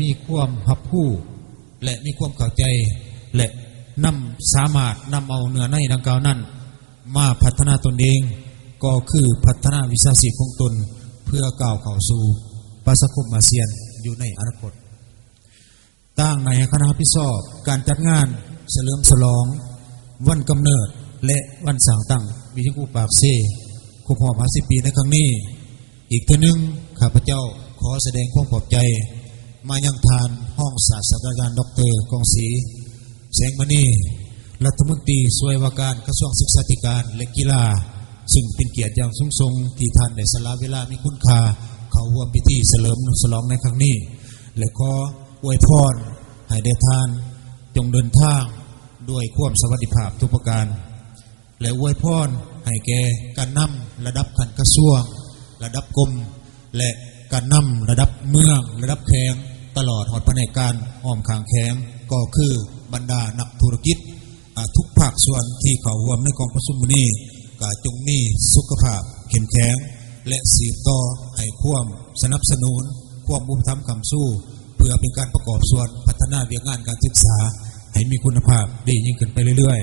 มีความหับผู้และมีความเข้าใจและนำสามารถนำเอาเนื้อในดังกล่าวนั้นมาพัฒนาตนเองก็คือพัฒนาวิชาชีพของตนเพื่อก้าวเข้าสู่ประชาคมอาเซียนอยู่ในอนาคตตั้งในคณะพิสอบการจัดงานเฉลิมฉลองวันกำเนิดและวันสร้างตั้งวิทยุปากเซ่ครบรอบ50 ปีในครั้งนี้อีกเท่านึงข้าพเจ้าขอแสดงความขอบใจมายังทานห้องศาสตราจารย์ดร.กองศรีแสงมณีรัฐมนตรีช่วยว่าการกระทรวงศึกษาธิการและกีฬาซึ่งเป็นเกียรติอย่างสูงส่งที่ท่านได้สละเวลามีคุณค่าเข้าร่วมพิธีเฉลิมฉลองในครั้งนี้และขออวยพรให้ได้ทานจงเดินทางด้วยความสวัสดิภาพทุกประการและอวยพรให้แก่การนำระดับขันกระทรวงระดับกรมและการนำระดับเมืองระดับแข้งตลอดหอดแผนกการอ้อมข้างแข้งก็คือบรรดานักธุรกิจทุกภาคส่วนที่เข้าร่วมในกองประชุมนี้ก็จงมีสุขภาพเข้มแข็งและสืบต่อให้ความสนับสนุนความอุปถัมภ์คำสู้เพื่อเป็นการประกอบส่วนพัฒนาเรื่องงานการศึกษาให้มีคุณภาพดียิ่งขึ้นไปเรื่อย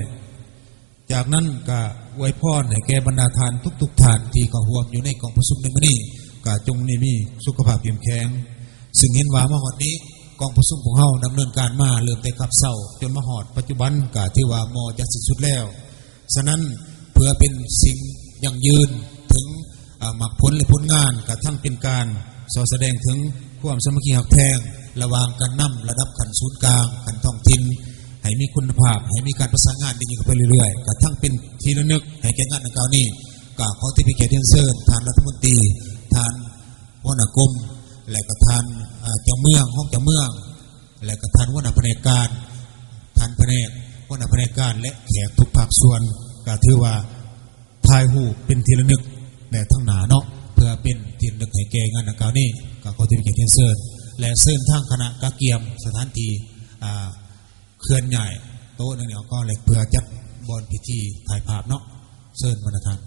ๆจากนั้นก็อวยพรให้แก่บรรดาทานทุกท่านที่เข้าร่วมอยู่ในกองประชุมในมื้อนี้ก็จงมีสุขภาพเข้มแข็งซึ่งเห็นว่ามาฮอดนี้กองประชุมของเฮาดำเนินการมาเริ่มแต่ขับเศร้าจนมาฮอดปัจจุบันก็ถือว่าเหมาะจะสุดแล้วฉะนั้นเพื่อเป็นสิ่งยั่งยืนถึงมรรคผลและผลงานกระทั่งเป็นการแสดงถึงความสามัคคีหักแพงระหว่างการนำระดับขั้นศูนย์กลางขั้นท้องถิ่นให้มีคุณภาพให้มีการประสานงานดีขึ้นไปเรื่อยๆกระทั่งเป็นที่ระลึกให้แก่งานดังกล่าวนี้ก็ขอที่พิเกียรติเชิญท่านรัฐมนตรีท่านหัวหน้ากรมและก็ท่านเจ้าเมืองห้องเจ้าเมืองและก็ท่านหัวหน้าแผนกการท่านแผนกหัวหน้าแผนกการและแขกทุกภาคส่วนก็ถือว่าทายหูเป็นที่ระลึกในทั้งหนาเนาะเพื่อเป็นที่ระลึกให้แก่งานดังกล่าวนี้ก็ขอที่พิเกียรติเชิญและเชิญทางคณะกะเกียมสถานที่เคลื่อนใหญ่โต๊ะนั่นเนี่ยก็เลยเพื่อจัดบอลพิธีถ่ายภาพเนาะเชิญบรรดาท่าน